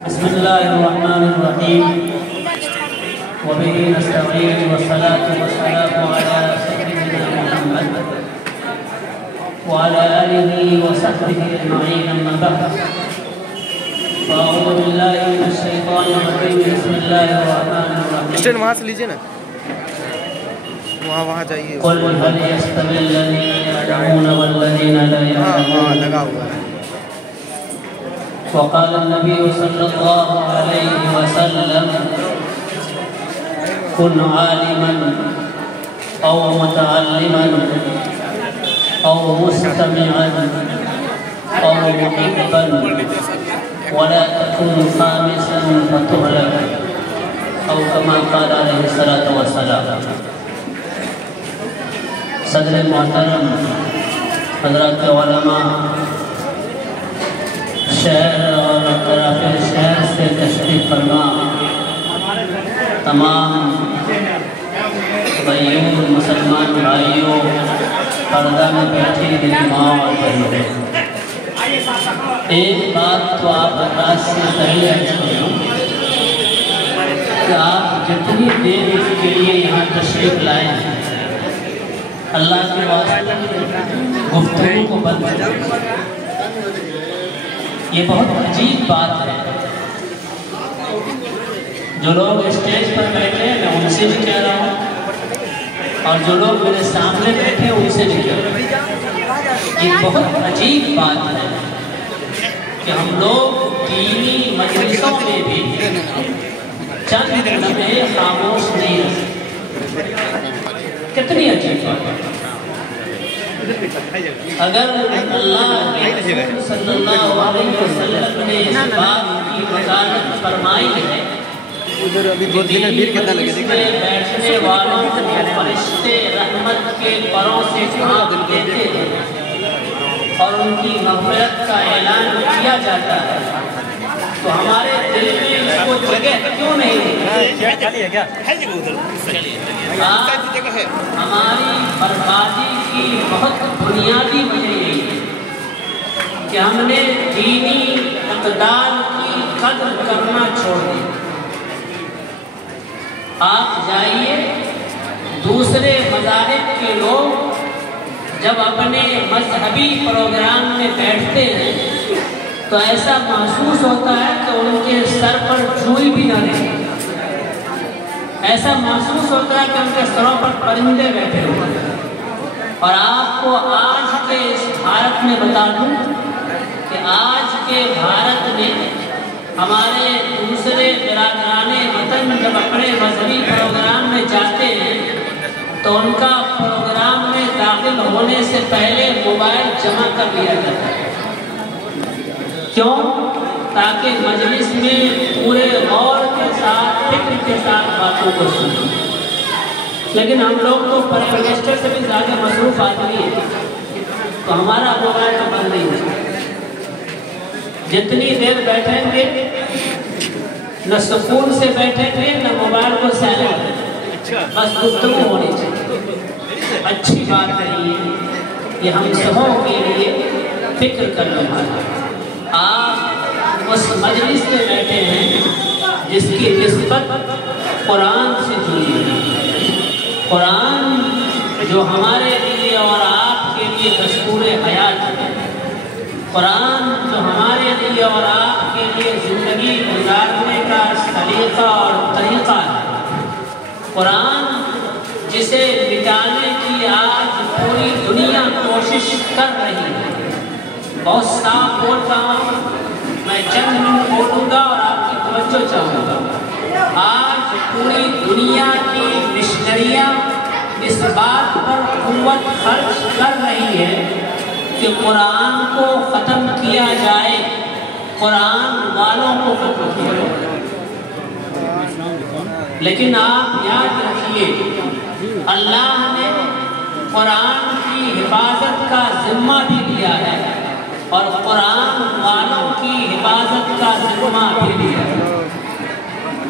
بسم الله الرحمن الرحيم وبه نستعين والصلاة والسلام على سيدنا محمد وعلى آله وصحبه أجمعين أما بعد فأعوذ بالله من الشيطان الرجيم بسم الله الرحمن الرحيم اسٹینڈ وہاں سے لیجئے نا وہاں جائیے قل هل يستوي الذين يدعون والذين لا يدعون لگا ہوا ہے وقال النبي صلى الله عليه وسلم كن عالما أو متعلما أو مستمعا أو محبا ولا تكن خامسا فتهلك أو كما قال عليه الصلاة والسلام صدر محترم حضرات علماء شہر اور اطراف شہر سے تشریف فرما تمام بھائیوں مسلمان بھائیوں پردہ میں بیٹھی میری ماں اور بہنوں ایک بات تو آپ بتا سے پہلے عرض کروں کہ آپ جتنی دیر اس کے لیے یہاں تشریف لائے ہیں اللہ کے واسطے گفتگو کو بند کریں یہ بہت عجیب بات ہے جو لوگ اسٹیج پر بیٹھے ہیں میں ان سے بھی کہہ رہا ہوں اور جو لوگ میرے سامنے بیٹھے ہیں ان سے بھی کہہ رہا ہوں یہ بہت عجیب بات ہے کہ ہم لوگ دینی مجلسوں میں بھی چند لمحے خاموش نہیں رہ سکتے کتنی عجیب بات ہے اگر اللہ صلی اللہ علیہ وسلم نے اس بات کی وضاحت فرمائی ہے کہ دین میں بیٹھنے والوں کو فرشتے رحمت کے پروں سے ڈھانپ دیتے ہیں اور ان کی مغفرت کا اعلان کیا جاتا ہے تو ہمارے دل میں اس کو جگہ کیوں نہیں ہماری بربادی کی بہت بنیادی وجہ یہی ہے کہ ہم نے دینی اقدار کی قدر کرنا چھوڑ دیا آپ جائیے دوسرے مذاہب کے لوگ جب اپنے مذہبی پروگرام میں بیٹھتے ہیں تو ایسا محسوس ہوتا ہے کہ ان کے سر پر جوئی بھی نہ رہے ایسا محسوس ہوتا ہے کہ ان کے سروں پر پرندے بیٹھے ہوئے ہیں اور آپ کو آج کے اس بھارت میں بتا دوں کہ آج کے بھارت میں ہمارے دوسرے برادران وطن جب اپنے مذہبی پروگرام میں جاتے ہیں تو ان کا پروگرام میں داخل ہونے سے پہلے موبائل جمع کر لیا جاتا ہے کیوں؟ تاکہ مجلس میں پورے غور کے ساتھ فکر کے ساتھ باتوں کو سنیں لیکن ہم لوگ تو پرائم منسٹر سے بھی زیادہ مصروف آدمی ہیں تو ہمارا موبائل تو بند نہیں ہے جتنی دیر بیٹھیں گے نہ سکون سے بیٹھیں گے نہ موبائل کو سائلنٹ بس گفتگو ہونی چاہیے اچھی بات نہیں ہے یہ ہم سبوں کے لیے فکر کرنے والا آپ اس مجلس میں بیٹھے ہیں جس کی نسبت قرآن سے جڑی ہے قرآن جو ہمارے لیے اور آپ کے لیے دستور حیات ہے قرآن جو ہمارے لیے اور آپ کے لیے زندگی گزارنے کا سلیقہ اور طریقہ ہے قرآن جسے مٹانے کی آج پوری دنیا کوشش کر رہی ہے بہت صاف بول رہا ہوں میں چند منٹ بولوں گا اور آپ کی توجہ چاہوں گا آج پوری دنیا کی مشنریاں اس بات پر قوت خرچ کر رہی ہے کہ قرآن کو ختم کیا جائے قرآن والوں کو ختم کیا جائے لیکن آپ یاد رکھیے اللہ نے قرآن کی حفاظت کا ذمہ بھی دیا ہے اور قرآن والوں کی حفاظت کا ذمہ بھی دیا ہے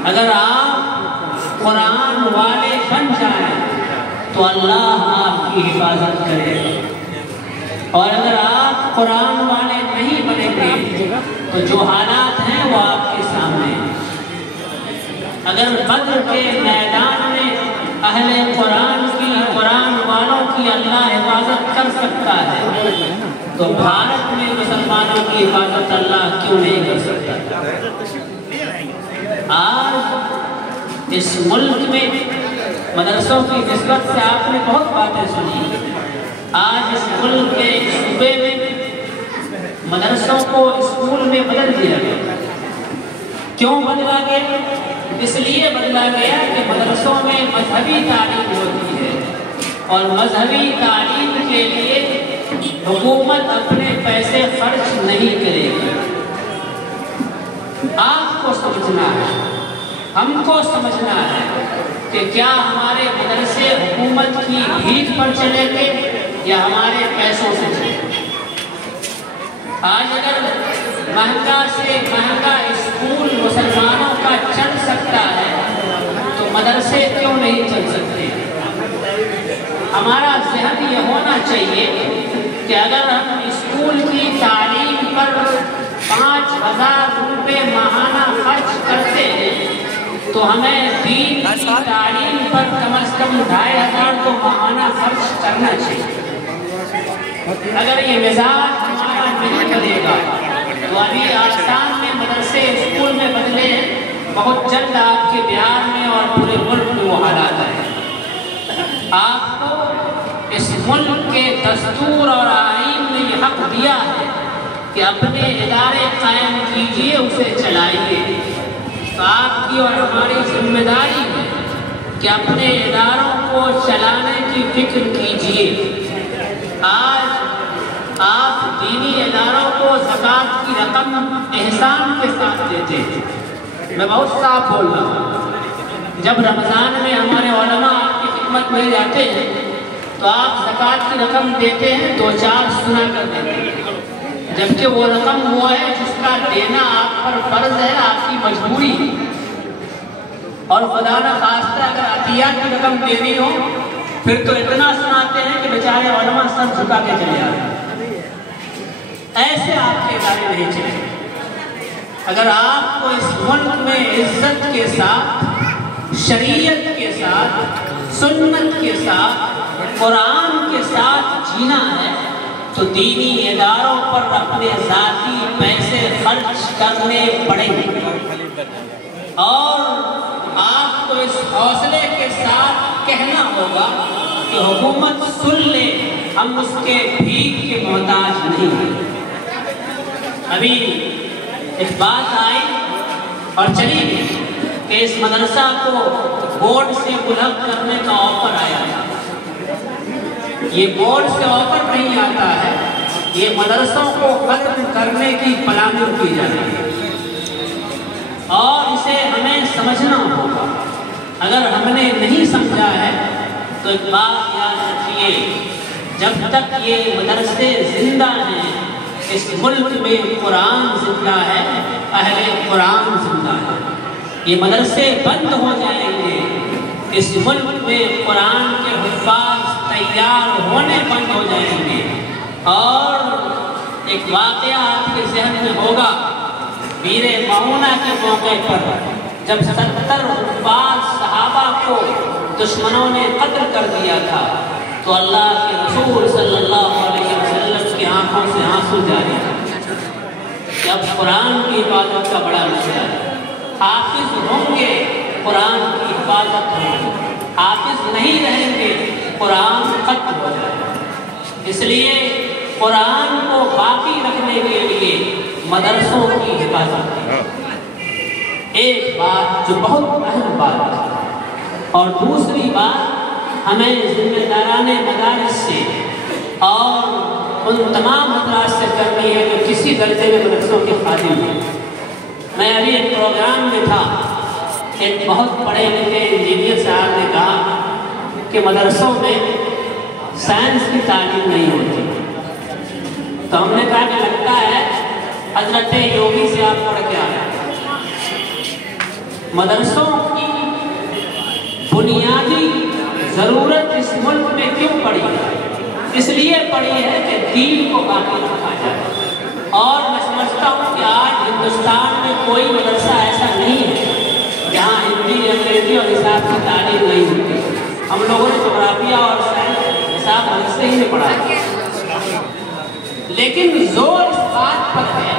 اگر آپ قرآن والے بن جائیں تو اللہ آپ کی حفاظت کرے گا اور اگر آپ قرآن والے نہیں بنے گے تو جو حالات ہیں وہ آپ کے سامنے اگر بدر کے میدان میں اہل قرآن کی، قرآن والوں کی اللہ حفاظت کر سکتا ہے تو بھارت میں مسلمانوں کی حفاظت اللہ کیوں نہیں کر سکتا؟ آج اس ملک میں مدرسوں کی نسبت سے آپ نے بہت باتیں سنی۔ آج اس ملک کے صوبے میں مدرسوں کو اسکول میں بدل دیا گیا۔ کیوں بدلا گیا؟ اس لیے بدلا گیا کہ مدرسوں میں مذہبی تعلیم ہوتی ہے اور مذہبی تعلیم کے لیے حکومت اپنے پیسے خرچ نہیں کرے گی۔ آپ کو سمجھنا ہے، ہم کو سمجھنا ہے کہ کیا ہمارے مدرسے حکومت کی بھیک پر چلیں گے یا ہمارے پیسوں سے چلیں گے؟ آج اگر مہنگا سے مہنگا اسکول مسلمانوں کا چل سکتا ہے تو مدرسے کیوں نہیں چل سکتے؟ ہمارا ذہن یہ ہونا چاہیے کہ اگر ہم اسکول کی تعلیم پر 5,000 روپے ماہانہ خرچ کرتے ہیں تو ہمیں دین کی تعلیم پر کم از کم 2,500 تو ماہانہ خرچ کرنا چاہیے۔ اگر یہ مزاج ہمارا نہیں کرے گا تو ابھی آسام میں مدرسے اسکول میں بدلے ہیں، بہت جلد آپ کے بہار میں اور پورے ملک میں وہ حالات آئے۔ آپ کو اس ملک کے دستور اور آئین نے یہ حق دیا ہے کہ اپنے ادارے قائم کیجئے، اسے چلائیے۔ تو آپ کی اور ہماری ذمہ داری ہے کہ اپنے اداروں کو چلانے کی فکر کیجئے۔ آج آپ دینی اداروں کو زکوٰۃ کی رقم احسان کے ساتھ دیتے ہیں۔ میں بہت صاف بول رہا ہوں، جب رمضان میں ہمارے علماء آپ کی خدمت میں جاتے ہیں تو آپ زکوٰۃ کی رقم دیتے ہیں، 2-4 سنا کر دیتے ہیں، جبکہ وہ رقم وہ ہے جس کا دینا آپ پر فرض ہے، آپ کی مجبوری ہے۔ اور خدا نہ خواستہ اگر عطیات کی رقم دینی ہو پھر تو اتنا سناتے ہیں کہ بیچارے علماء سر جھکا کے چلے جاتے ہیں۔ ایسے آپ کے ادارے نہیں چلیں۔ اگر آپ کو اس ملک میں عزت کے ساتھ، شریعت کے ساتھ، سنت کے ساتھ، قرآن کے ساتھ جینا ہے تو دینی اداروں پر اپنے ذاتی پیسے خرچ کرنے پڑیں گے۔ اور آپ کو اس حوصلے کے ساتھ کہنا ہوگا کہ حکومت سن لے، ہم اس کے بھیک کے محتاج نہیں ہیں۔ ابھی ایک بات آئی اور چلی گئی کہ اس مدرسہ کو بورڈ سے ملحق کرنے کا آفر آیا۔ یہ بورڈ سے آفر نہیں آتا ہے، یہ مدرسوں کو ختم کرنے کی پلاننگ کی جاتی ہے اور اسے ہمیں سمجھنا ہوگا۔ اگر ہم نے نہیں سمجھا ہے تو ایک بات یاد رکھیے، جب تک یہ مدرسے زندہ ہیں اس ملک میں قرآن زندہ ہے، اہل قرآن زندہ ہے۔ یہ مدرسے بند ہو جائیں گے، اس ملک میں قرآن کے حفاظ تیار ہونے بند ہو جائیں گے۔ اور ایک واقعہ آپ کے ذہن میں ہوگا، ویر معونہ کے موقع پر جب 70 حفاظ صحابہ کو دشمنوں نے قتل کر دیا تھا تو اللہ کے رسول صلی اللہ علیہ وسلم کی آنکھوں سے آنسو جاری تھے کہ اب قرآن کی حفاظت کا بڑا مسئلہ ہے۔ حافظ ہوں گے قرآن کی حفاظت ہوگی، حافظ نہیں رہیں گے قرآن ختم ہو جائے گا۔ اس لیے قرآن کو باقی رکھنے کے لیے مدرسوں کی حفاظت ہے۔ ایک بات جو بہت اہم بات ہے، اور دوسری بات ہمیں ذمہ دارانہ مدارس سے اور ان تمام مدارس سے کرنی ہے جو کسی درجے میں مدرسوں کے خادم ہیں۔ میں ابھی ایک پروگرام میں تھا، ایک بہت پڑھے لکھے انجینئر صاحب نے کہا کہ مدرسوں میں سائنس کی تعلیم نہیں ہوتی، تو ہم نے کہا کہ لگتا ہے حضرت یوگی سے آپ پڑھ کے آئے۔ مدرسوں کی بنیادی ضرورت اس ملک میں کیوں پڑی ہے؟ اس لیے پڑی ہے کہ دین کو باقی رکھا جائے۔ اور میں سمجھتا ہوں کہ آج ہندوستان میں کوئی مدرسہ ایسا نہیں ہے جہاں عربی انگریزی اور حساب کی تعلیم نہیں ہوتی. ہم لوگوں نے جغرافیہ اور سائنس حساب مدرسے ہی میں پڑھا. لیکن زور اس بات پر ہے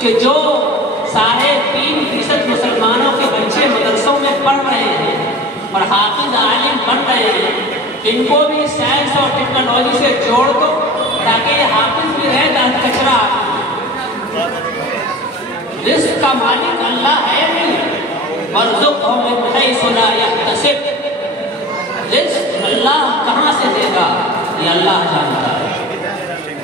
کہ جو 3.5% مسلمانوں کے بچے مدرسوں میں پڑھ رہے ہیں اور حافظ عالم بن رہے ہیں، ان کو بھی سائنس اور ٹیکنالوجی سے جوڑ دو تاکہ یہ حافظ بھی رہے گا کچرا. رزق کا مالک اللہ ہے نہیں، وارزقہم من حیث لا یحتسب. رزق اللہ کہاں سے دے گا یہ اللہ جانتا ہے.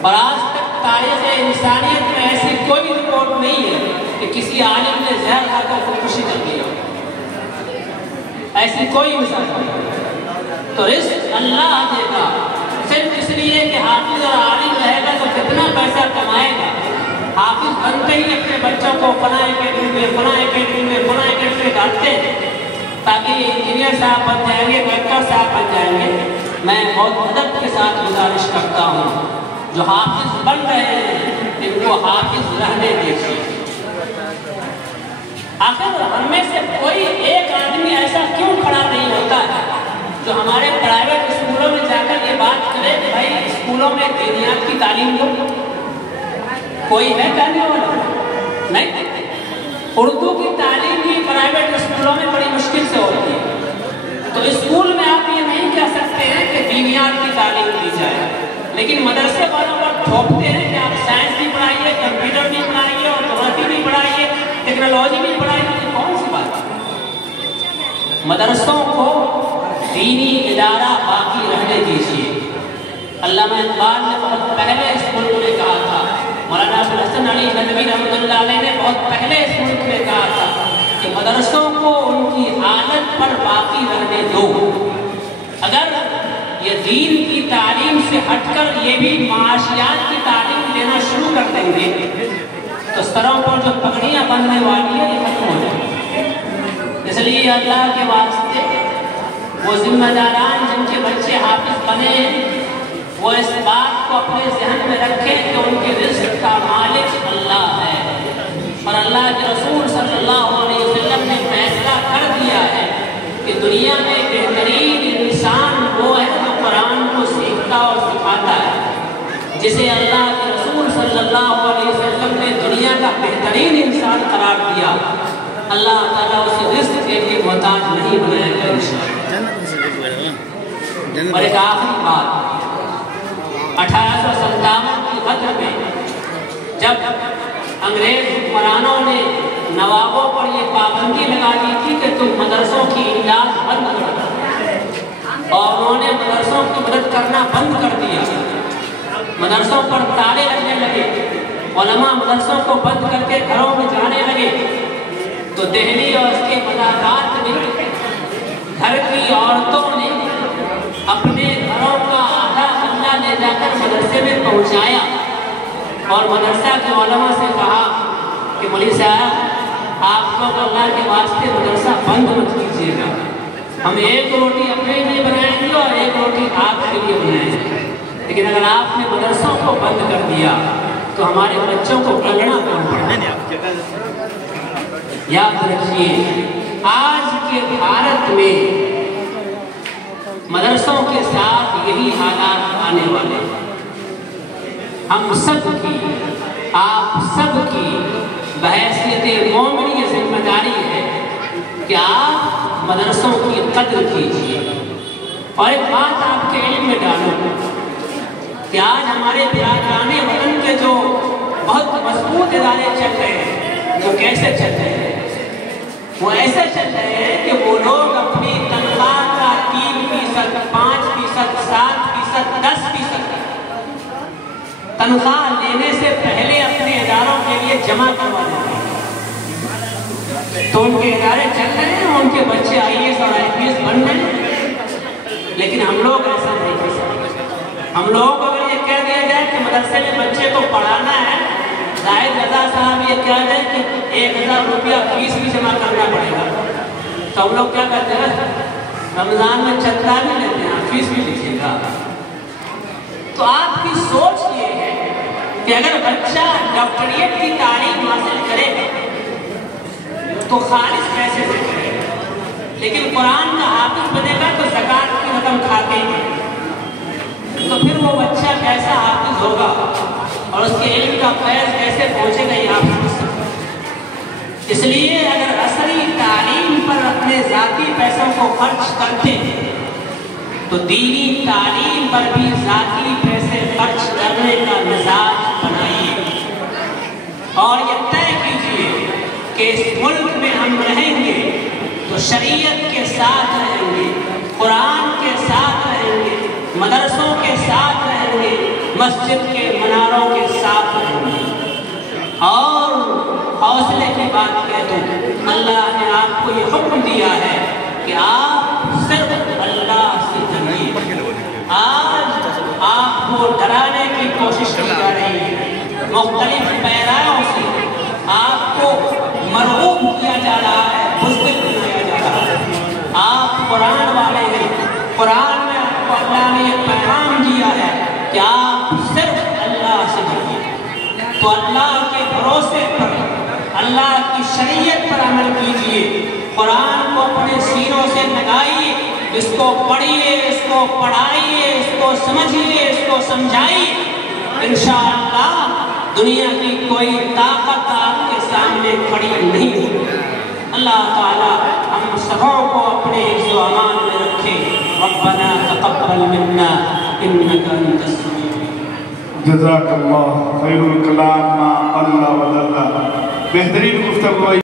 اور آج تک تاریخ انسانیت میں ایسی کوئی رپورٹ نہیں ہے کہ کسی عالم نے زہر کھا کر خودکشی کر دی ہو. ایسی کوئی مثال نہیں. تو رزق اللہ دے گا. صرف اس لیے کہ حافظ اور عالم رہے گا تو کتنا پیسہ کمائے گا. حافظ بنتے ہی اپنے بچوں کو فلاں اکیڈمی میں ڈالتے ہیں تاکہ یہ انجینئر صاحب بن جائیں گے، ڈاکٹر صاحب بن جائیں گے. میں بہت ادب کے ساتھ گزارش کرتا ہوں جو حافظ بن رہے ہیں ان کو حافظ رہنے دیجیے. آخر ہم میں سے کوئی ایک آدمی ایسا کیوں کھڑا نہیں ہوتا ہے جو ہمارے پرائیویٹ اسکولوں میں جا کر یہ بات کرے کہ بھائی اسکولوں میں دینیات کی تعلیم دو؟ کوئی ہے کہنے والا؟ نہیں. اردو کی تعلیم بھی پرائیویٹ اسکولوں میں بڑی مشکل سے ہوتی ہے. تو اسکول میں آپ یہ نہیں کہہ سکتے ہیں کہ دینیات کی تعلیم دی جائے، لیکن مدرسے والوں پر تھوپتے ہیں کہ آپ سائنس بھی پڑھائیے، کمپیوٹر بھی پڑھائیے، اور جغرافی بھی پڑھائیے، ٹیکنالوجی بھی پڑھائیے. یہ کون سی بات ہے؟ مدرسوں کو دینی ادارہ باقی رہنے دیجیے. علامہ اقبال نے بہت پہلے اس ملک میں کہا تھا، مولانا ابوالحسن علی ندوی رحمۃ اللہ علیہ نے بہت پہلے اس ملک میں کہا تھا کہ مدرسوں کو ان کی حالت پر باقی رہنے دو. اگر یہ دین کی تعلیم سے ہٹ کر یہ بھی معاشیات کی تعلیم دینا شروع کر دیں گے تو سروں پر جو پگڑیاں بننے والی ہیں یہ ختم ہو جائیں گی. اس لیے اللہ کے واسطے وہ ذمہ داران جن کے بچے حافظ بنے ہیں وہ اس بات کو اپنے ذہن میں رکھیں کہ ان کے رزق کا مالک اللہ ہے. اور اللہ کے رسول صلی اللہ علیہ وسلم نے فیصلہ کر دیا ہے کہ دنیا میں بہترین انسان وہ ہے جو قرآن کو سیکھتا اور سکھاتا ہے. جسے اللہ کے رسول صلی اللہ علیہ وسلم نے دنیا کا بہترین انسان قرار دیا، اللہ تعالیٰ اسے رزق کے لیے محتاج نہیں بنائے گا انشاءاللہ. اور ایک آخری بات، 1857 کی غدر میں جب انگریز حکمرانوں نے نوابوں پر یہ پابندی لگا دی تھی کہ تم مدرسوں کی امداد بند کر دو، اور انہوں نے مدرسوں کی مدد کرنا بند کر دیا. مدرسوں پر تالے لگنے لگے، علماء مدرسوں کو بند کر کے گھروں میں جانے لگے. تو دہلی اور اس کے ملاقات میں گھر کی عورتوں نے اپنے گھروں کا آدھا غلہ لے جا کر مدرسے میں پہنچایا اور مدرسہ کے علماء سے کہا کہ مولوی صاحب آپ لوگ اللہ کے واسطے مدرسہ بند مت کیجیے گا. ہم ایک روٹی اپنے لیے بنائیں گے اور ایک روٹی آپ کے لیے بنائیں گے، لیکن اگر آپ نے مدرسوں کو بند کر دیا تو ہمارے بچوں کو پڑھنا کہاں پڑھنا. یاد رکھیے آج کے بھارت میں مدرسوں کے ساتھ یہی حالات آنے والے ہیں. ہم سب کی، آپ سب کی بحیثیت مومن یہ ذمہ داری ہے کہ آپ مدرسوں کی قدر کیجیے. اور ایک بات آپ کے علم میں ڈالوں کہ آج ہمارے برادران وطن کے جو بہت مضبوط ادارے چل رہے ہیں وہ کیسے چل رہے ہیں؟ وہ ایسے چل رہے ہیں کہ وہ لوگ اپنی تنخواہ کا 3%، 5%، 7%، 10% تنخواہ لینے سے پہلے اپنے اداروں کے لیے جمع کروا دیتے ہیں. تو ان کے ادارے چل رہے ہیں، ان کے بچے IAS اور IPS بن رہے ہیں، لیکن ہم لوگ ایسا نہیں کر سکتے. ہم لوگ اگر یہ کہہ دیا جائے کہ مدرسے میں بچے کو پڑھانا ہے، زاہد رضا صاحب یہ کہہ دیں کہ 1000 روپیہ فیس بھی جمع کرنا پڑے گا، تو ہم لوگ کیا کرتے ہیں؟ رمضان میں چندہ بھی لیتے ہیں، فیس بھی لیجیے گا. تو آپ کی سوچ یہ ہے کہ اگر بچہ ڈاکٹریٹ کی تعلیم حاصل کرے تو خالص پیسے سے کرے. لیکن قرآن کا حافظ بنے گا تو زکوٰۃ کی رقم کھاتے ہیں، تو پھر وہ بچہ کیسا حافظ ہوگا اور اس کے علم کا فیض کیسے پہنچے گا، یہ آپ سمجھ سکتے ہیں۔ اس لیے اگر عصری تعلیم پر اپنے ذاتی پیسوں کو خرچ کرتے ہیں تو دینی تعلیم پر بھی ذاتی پیسے خرچ کرنے کا مزاج بنائیے، اور یہ طے کیجیے کہ اس ملک میں ہم رہیں گے تو شریعت کے ساتھ رہیں گے، قرآن کے ساتھ رہیں گے، مدرسوں کے ساتھ رہیں گے، مسجد کے مناروں کے ساتھ رہیں گے۔ اور حوصلے کی بات کہتے ہیں، اللہ نے آپ کو یہ حکم دیا ہے کہ آپ صرف اللہ سے ڈریے۔ آج آپ کو ڈرانے کی کوشش کی جا رہی ہے، مختلف پیرایوں سے آپ کو مرغوب کیا جا رہا ہے، بزدل کیا جا رہا ہے۔ آپ قرآن والے ہیں، قرآن میں آپ کو اللہ نے یہ پیغام دیا ہے کہ آپ صرف اللہ سے ڈریے، تو اللہ کے بھروسے پر، اللہ کی شریعت پر عمل کیجیے، قرآن کو اپنے سینوں سے لگائیے، اس کو پڑھیے، اس کو پڑھائیے، اس کو سمجھیے، اس کو سمجھائیے۔ انشاءاللہ دنیا کی کوئی طاقت آپ کے سامنے کھڑی نہیں ہوگی۔ اللہ تعالی ہم سبوں کو اپنے حفظ و امان میں رکھے۔ ربنا تقبل منا انك انت السميع العليم۔ جزاک اللہ، خیر الکلام ما قل و دل۔ بہترین گفتگو